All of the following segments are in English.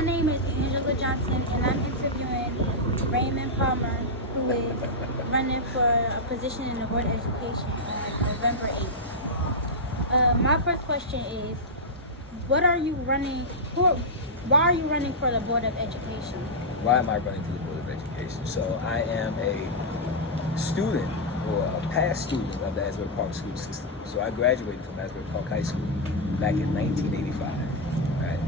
My name is Angela Johnson, and I'm interviewing Raymond Palmer, who is running for a position in the Board of Education on November 8th. My first question is, what are you running for? Why are you running for the Board of Education? Why am I running for the Board of Education? So I am a student or a past student of the Asbury Park school system. So I graduated from Asbury Park High School back in 1985. Right?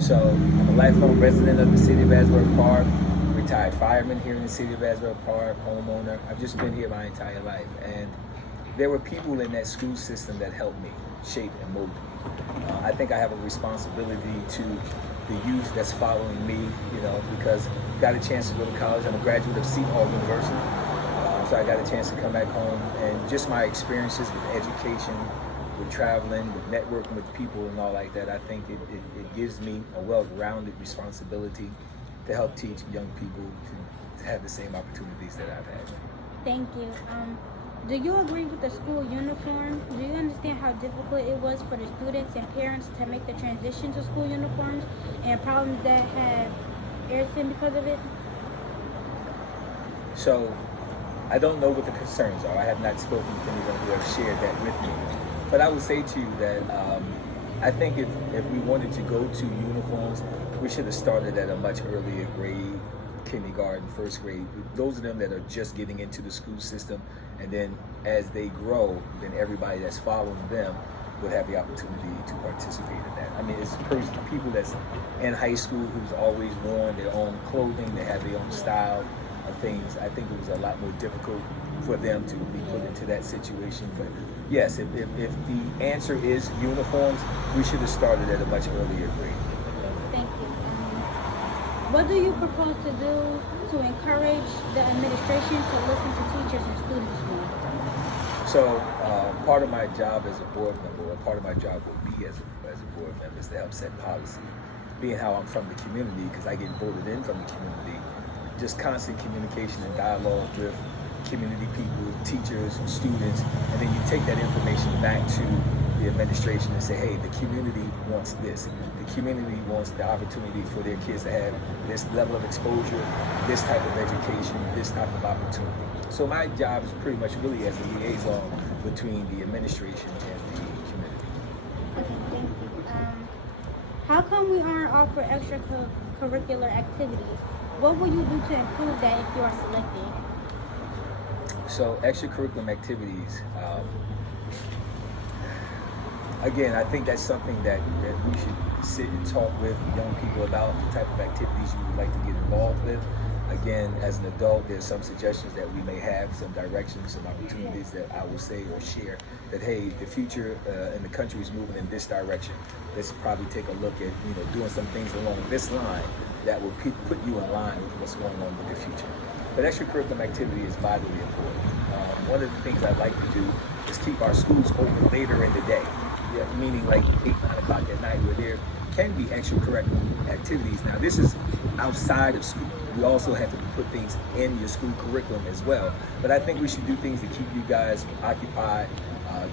So I'm a lifelong resident of the city of Asbury Park, retired fireman here in the city of Asbury Park, homeowner. I've just been here my entire life. And there were people in that school system that helped me shape and mold me. I think I have a responsibility to the youth that's following me, because I got a chance to go to college. I'm a graduate of Seton Hall University. So I got a chance to come back home, and just my experiences with education, with traveling, with networking with people and all like that, I think it gives me a well-rounded responsibility to help teach young people to have the same opportunities that I've had. Thank you. Do you agree with the school uniform? Do you understand how difficult it was for the students and parents to make the transition to school uniforms and problems that have arisen because of it? So I don't know what the concerns are. I have not spoken to anyone who have shared that with me. But I would say to you that I think if we wanted to go to uniforms, we should have started at a much earlier grade, kindergarten, first grade. Those of them that are just getting into the school system, and then as they grow, then everybody that's following them would have the opportunity to participate in that. I mean, it's people that's in high school who's always worn their own clothing, they have their own style of things. I think it was a lot more difficult for them to be put into that situation. But yes, if the answer is uniforms, we should have started at a much earlier grade. Thank you. What do you propose to do to encourage the administration to listen to teachers and students more? So part of my job as a board member, or part of my job will be as a board member, is to help set policy. Being how I'm from the community, because I get voted in from the community, just constant communication and dialogue with community people, teachers, students, and then you take that information back to the administration and say, hey, the community wants this. The community wants the opportunity for their kids to have this level of exposure, this type of education, this type of opportunity. So my job is pretty much really as a liaison between the administration and the community. Okay, thank you. How come we aren't offered extracurricular activities? What will you do to improve that if you are selected? So extracurricular activities, again, I think that's something that we should sit and talk with young people about, the type of activities you would like to get involved with. Again, as an adult, there's some suggestions that we may have, some directions, some opportunities that I will say or share that, hey, the future in the country is moving in this direction. Let's probably take a look at, doing some things along this line that will put you in line with what's going on in the future. But extracurricular activity is vitally important. One of the things I'd like to do is keep our schools open later in the day. Yeah, meaning like 8, 9 o'clock at night, where there can be extracurricular activities. Now, this is outside of school. We also have to put things in your school curriculum as well. But I think we should do things to keep you guys occupied,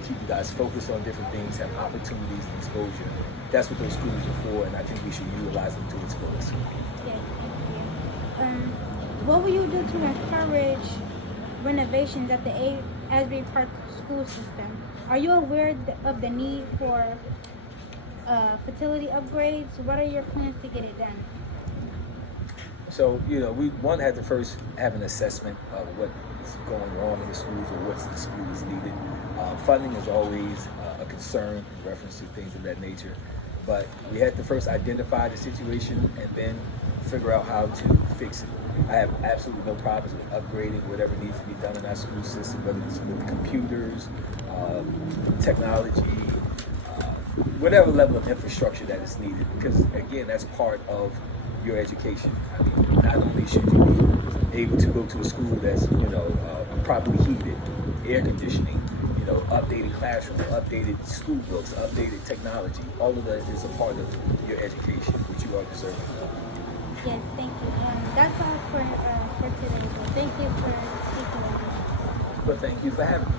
keep you guys focused on different things, have opportunities and exposure. That's what those schools are for, and I think we should utilize them to its fullest. Yes, thank you. What will you do to encourage renovations at the Asbury Park school system? Are you aware of the need for fertility upgrades? What are your plans to get it done? So, we have to first have an assessment of what's going on in the schools or what's the school is needed. Funding is always a concern in reference to things of that nature. But we have to first identify the situation and then figure out how to fix it. I have absolutely no problems with upgrading whatever needs to be done in our school system, whether it's with computers, technology, whatever level of infrastructure that is needed. Because again, that's part of your education. I mean, not only should you be able to go to a school that's, properly heated, air conditioning, updated classrooms, updated school books, updated technology. All of that is a part of your education, which you are deserving of. Yes, thank you. That's all for today. Thank you for speaking with me. But thank you for having me.